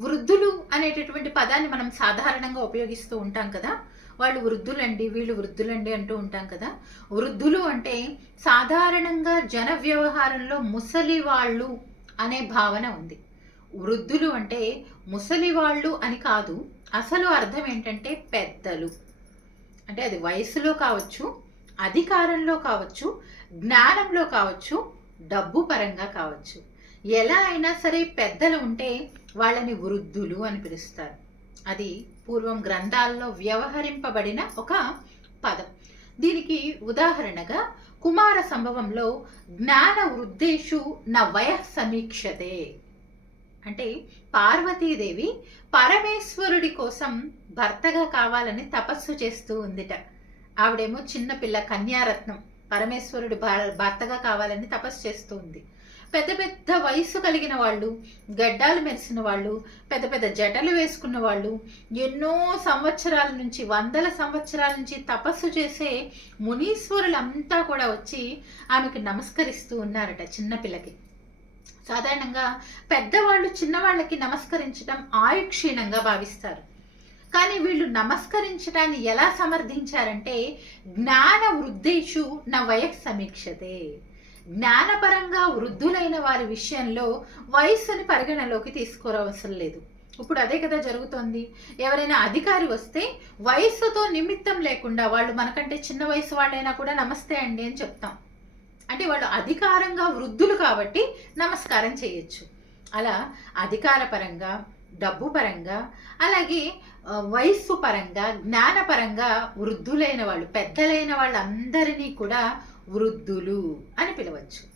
వృద్ధులు అనేటటువంటి పదాన్ని మనం సాధారణంగా ఉపయోగిస్తూ ఉంటాం కదా. వాళ్ళు వృద్ధులండి వీళ్ళు వృద్ధులండి అంటూ ఉంటాం కదా. వృద్ధులు అంటే సాధారణంగా జన వ్యవహారంలో ముసలి వాళ్ళు అనే భావన ఉంది. వృద్ధులు అంటే ముసలి వాళ్ళు అని కాదు అసలు అర్థం ఏంటంటే పెద్దలు. అంటే అది వయసులో కావచ్చు అధికారంలో కావచ్చు జ్ఞానంలో కావచ్చు డబ్బు పరంగా కావచ్చు. ఎలా అయినా సరే పెద్దలు ఉంటే వాళ్ళని వృద్ధులు అని పిలుస్తారు. అది పూర్వం గ్రంథాల్లో వ్యవహరింపబడిన ఒక పదం. దీనికి ఉదాహరణగా కుమార సంభవంలో జ్ఞాన వృద్ధేషు నా వయ సమీక్షతే. అంటే పార్వతీదేవి పరమేశ్వరుడి కోసం భర్తగా కావాలని తపస్సు చేస్తూ ఉందిట. ఆవిడేమో చిన్నపిల్ల కన్యారత్నం పరమేశ్వరుడు భర్తగా కావాలని తపస్సు చేస్తూ ఉంది. పెద్ద పెద్ద వయసు కలిగిన వాళ్ళు గడ్డాలు మెరిసిన వాళ్ళు పెద్ద పెద్ద జటలు వేసుకున్న వాళ్ళు ఎన్నో సంవత్సరాల నుంచి వందల సంవత్సరాల నుంచి తపస్సు చేసే మునీశ్వరులంతా కూడా వచ్చి ఆమెకు నమస్కరిస్తూ ఉన్నారట చిన్నపిల్లకి సాధారణంగా పెద్దవాళ్ళు చిన్నవాళ్ళకి నమస్కరించడం ఆయుక్షీణంగా భావిస్తారు. కానీ వీళ్ళు నమస్కరించడాన్ని ఎలా సమర్థించారంటే జ్ఞాన వృద్ధేషు నా వయ సమీక్షతే. జ్ఞానపరంగా వృద్ధులైన వారి విషయంలో వయస్సుని పరిగణలోకి తీసుకోవవసరం లేదు. ఇప్పుడు అదే కదా జరుగుతోంది. ఎవరైనా అధికారి వస్తే వయస్సుతో నిమిత్తం లేకుండా వాళ్ళు మనకంటే చిన్న వయసు వాళ్ళైనా కూడా నమస్తే అండి అని చెప్తాం. అంటే వాళ్ళు అధికారంగా వృద్ధులు కాబట్టి నమస్కారం చేయొచ్చు. అలా అధికార పరంగా డబ్బు పరంగా అలాగే వయస్సు పరంగా జ్ఞానపరంగా వృద్ధులైన వాళ్ళు పెద్దలైన వాళ్ళందరినీ కూడా వృద్ధులు అని పిలవచ్చు.